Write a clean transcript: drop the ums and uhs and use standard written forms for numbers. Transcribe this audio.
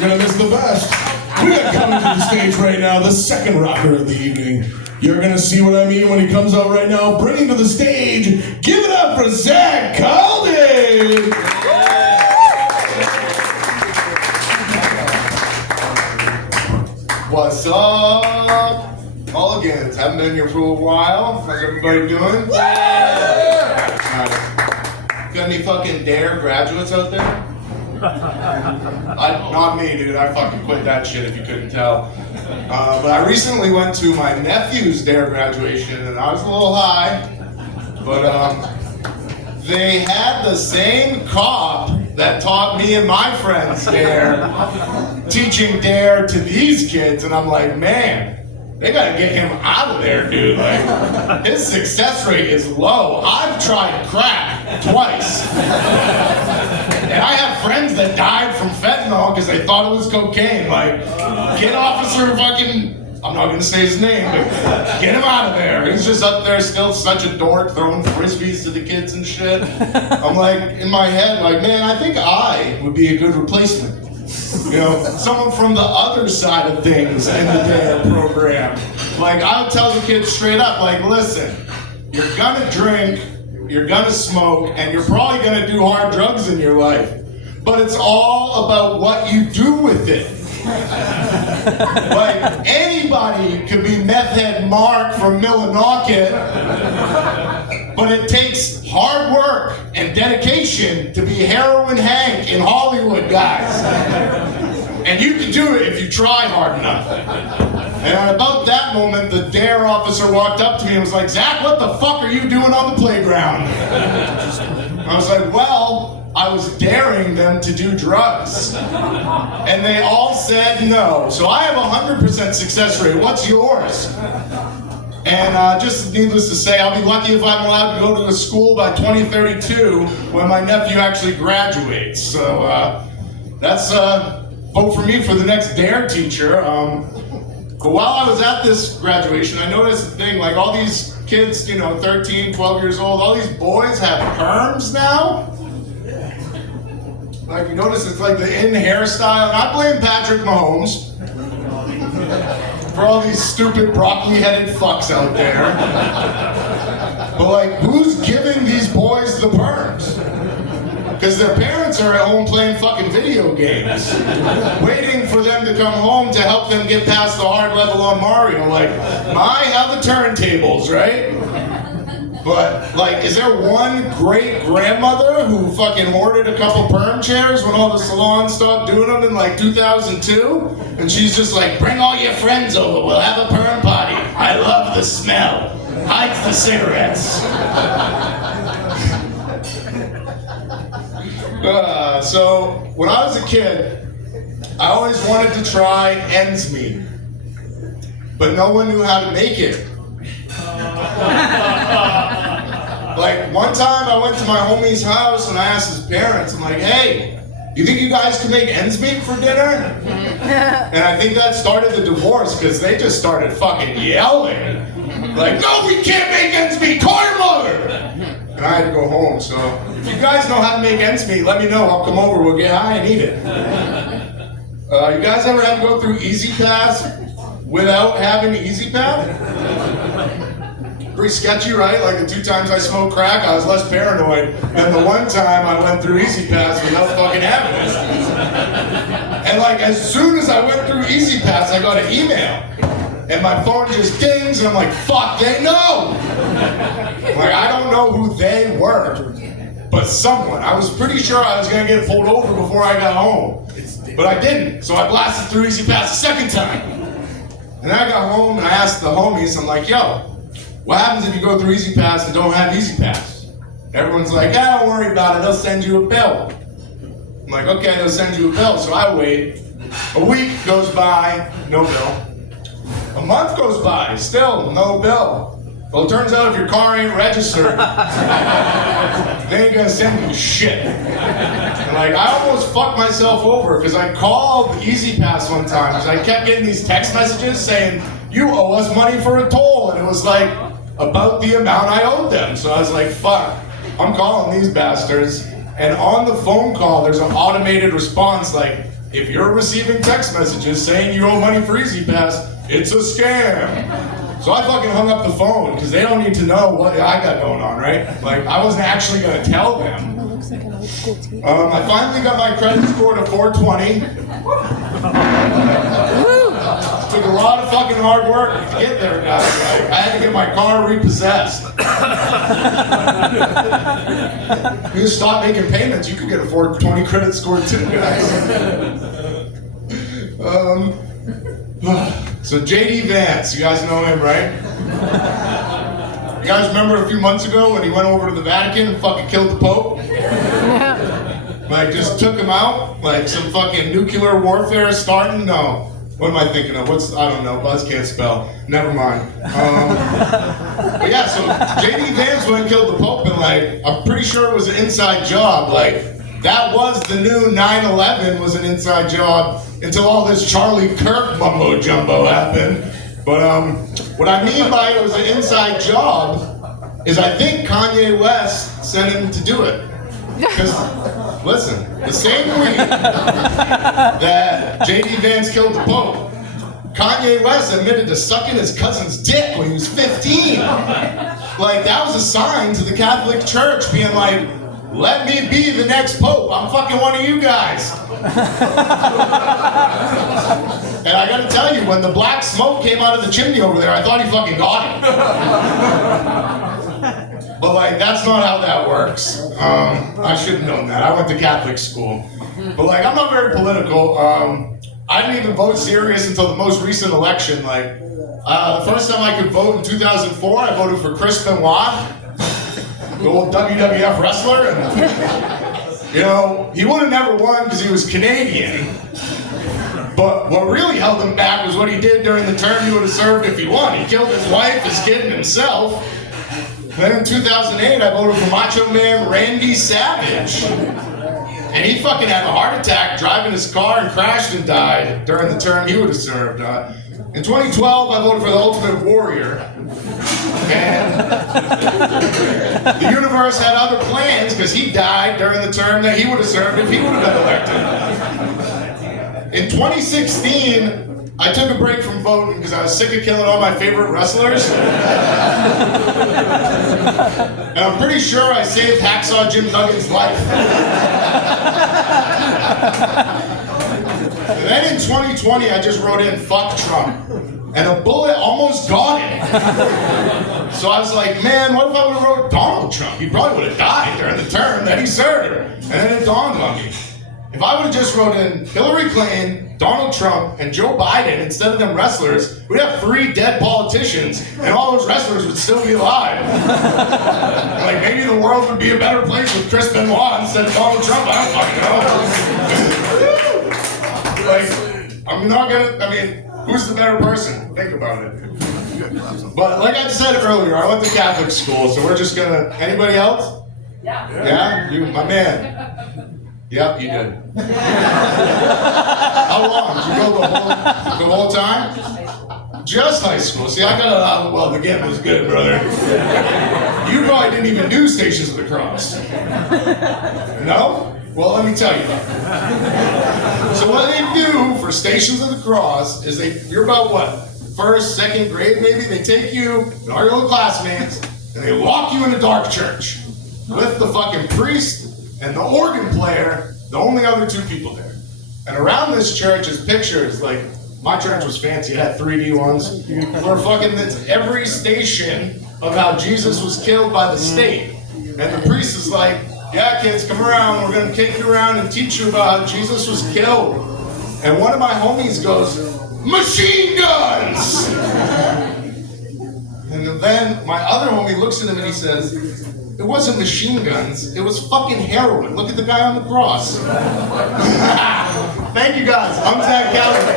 gonna miss the best. We got coming to the stage right now, the second rocker of the evening. You're gonna see what I mean when he comes out right now. Bringing to the stage, give it up for Zach Caldy! What's up? Mulligans, haven't been here for a while. How's everybody doing? Got any fucking DARE graduates out there? Not me, dude. I fucking quit that shit if you couldn't tell. But I recently went to my nephew's DARE graduation and I was a little high. But they had the same cop that taught me and my friends DARE, teaching DARE to these kids, and I'm like, man, they gotta get him out of there, dude. Like, his success rate is low. I've tried crack twice. And I have friends that died from fentanyl because they thought it was cocaine. Like, get Officer fucking, I'm not gonna say his name, but get him out of there. He's just up there still such a dork, throwing frisbees to the kids and shit. I'm like, in my head, like, man, I think I would be a good replacement. You know, someone from the other side of things in the DARE program. Like, I would tell the kids straight up, like, listen, you're gonna drink, you're gonna smoke, and you're probably gonna do hard drugs in your life. But it's all about what you do with it. Like, anybody could be meth head Mark from Millinocket, but it takes hard work and dedication to be heroin Hank in Hollywood, guys. And you can do it if you try hard enough. And at about that moment, the DARE officer walked up to me and was like, Zach, what the fuck are you doing on the playground? I was like, well, I was daring them to do drugs. And they all said no. So I have a 100% success rate. What's yours? And just needless to say, I'll be lucky if I'm allowed to go to a school by 2032 when my nephew actually graduates. So that's vote for me for the next DARE teacher. But while I was at this graduation, I noticed a thing, like all these kids, you know, 13, 12 years old, all these boys have perms now. Like, you notice it's like the in hairstyle. And I blame Patrick Mahomes for all these stupid broccoli-headed fucks out there. But like, who's giving these boys the perms? Because their parents are at home playing fucking video games, waiting for them to come home to help them get past the hard level on Mario. Like, I have the turntables, right? But, like, is there one great grandmother who fucking ordered a couple perm chairs when all the salons stopped doing them in, like, 2002? And she's just like, bring all your friends over, we'll have a perm party. I love the smell. Hide the cigarettes. So, when I was a kid, I always wanted to try ends meet. But no one knew how to make it. Like, one time I went to my homie's house and I asked his parents, I'm like, hey, you think you guys can make ends meet for dinner? And I think that started the divorce because they just started fucking yelling. Like, no, we can't make ends meet, call your mother! And I had to go home, so if you guys know how to make ends meet, let me know, I'll come over, we'll get high and eat it. You guys ever had to go through Easy Pass without having Easy Pass? Pretty sketchy, right? Like the 2 times I smoked crack, I was less paranoid than the 1 time I went through Easy Pass without fucking having it. And like, as soon as I went through Easy Pass, I got an email. And my phone just dings, and I'm like, fuck, they know! Like, I don't know who they were, but someone. I was pretty sure I was gonna get pulled over before I got home. But I didn't, so I blasted through Easy Pass a second time. And then I got home and I asked the homies, I'm like, yo, what happens if you go through Easy Pass and don't have Easy Pass? Everyone's like, don't worry about it, they'll send you a bill. I'm like, okay, they'll send you a bill. So I wait. A week goes by, no bill. A month goes by, still no bill. Well, it turns out if your car ain't registered, they ain't gonna send you shit. And like, I almost fucked myself over because I called Easy Pass one time because I kept getting these text messages saying, you owe us money for a toll. And it was like, about the amount I owed them. So I was like, fuck, I'm calling these bastards. And on the phone call, there's an automated response like, if you're receiving text messages saying you owe money for Easy Pass, it's a scam. So I fucking hung up the phone because they don't need to know what I got going on, right? Like, I wasn't actually gonna tell them. I finally got my credit score to 420. Took a lot of fucking hard work to get there, guys. Like, I had to get my car repossessed. You just stop making payments, you could get a 420 credit score too, guys. So JD Vance, you guys know him, right? You guys remember a few months ago when he went over to the Vatican and fucking killed the Pope? Like, just took him out? Like, some fucking nuclear warfare starting? No. What am I thinking of? I don't know. Buzz can't spell. Never mind. But yeah, so JD Vance went and killed the Pope, and like, I'm pretty sure it was an inside job. Like, that was the new 9/11 was an inside job until all this Charlie Kirk mumbo jumbo happened. But what I mean by it was an inside job is I think Kanye West sent him to do it. Because, listen, the same week that JD Vance killed the Pope, Kanye West admitted to sucking his cousin's dick when he was 15. Like, that was a sign to the Catholic Church being like, let me be the next Pope. I'm fucking one of you guys. And I gotta tell you, when the black smoke came out of the chimney over there, I thought he fucking got it. But like, that's not how that works. I should have known that. I went to Catholic school. But like, I'm not very political. I didn't even vote serious until the most recent election. Like, the first time I could vote in 2004, I voted for Chris Benoit, the old WWF wrestler. And, you know, he would have never won because he was Canadian. But what really held him back was what he did during the term he would have served if he won. He killed his wife, his kid, and himself. Then in 2008, I voted for Macho Man Randy Savage. And he fucking had a heart attack driving his car and crashed and died during the term he would have served. In 2012, I voted for the Ultimate Warrior. And the universe had other plans because he died during the term that he would have served if he would have been elected. In 2016, I took a break from voting because I was sick of killing all my favorite wrestlers. And I'm pretty sure I saved Hacksaw Jim Duggan's life. And then in 2020, I just wrote in, fuck Trump. And a bullet almost got him. So I was like, man, what if I would have wrote Donald Trump? He probably would have died during the term that he served. And then it dawned on me. If I would have just wrote in Hillary Clinton, Donald Trump, and Joe Biden instead of them wrestlers, we'd have 3 dead politicians, and all those wrestlers would still be alive. Like, maybe the world would be a better place with Chris Benoit instead of Donald Trump. I don't fucking know. Like, I'm not gonna, I mean, who's the better person? Think about it. But like I said earlier, I went to Catholic school, so we're just gonna, anybody else? Yeah. Yeah? You, my man. Yep, you did. How long? Did you go the whole time? Just high school. See, I got it out. Well, the game was good, brother. You probably didn't even do Stations of the Cross. No? Well, let me tell you. So what they do for Stations of the Cross is you're about what? First, second grade maybe? They take you and all your little classmates and they lock you in a dark church with the fucking priest and the organ player, the only other 2 people there. And around this church is pictures, like, my church was fancy, it had 3D ones, for fucking every station of how Jesus was killed by the state. And the priest is like, yeah, kids, come around, we're gonna take you around and teach you about how Jesus was killed. And one of my homies goes, machine guns! And then my other homie looks at him and he says, it wasn't machine guns, it was fucking heroin. Look at the guy on the cross. Thank you guys, I'm Zach Calloway.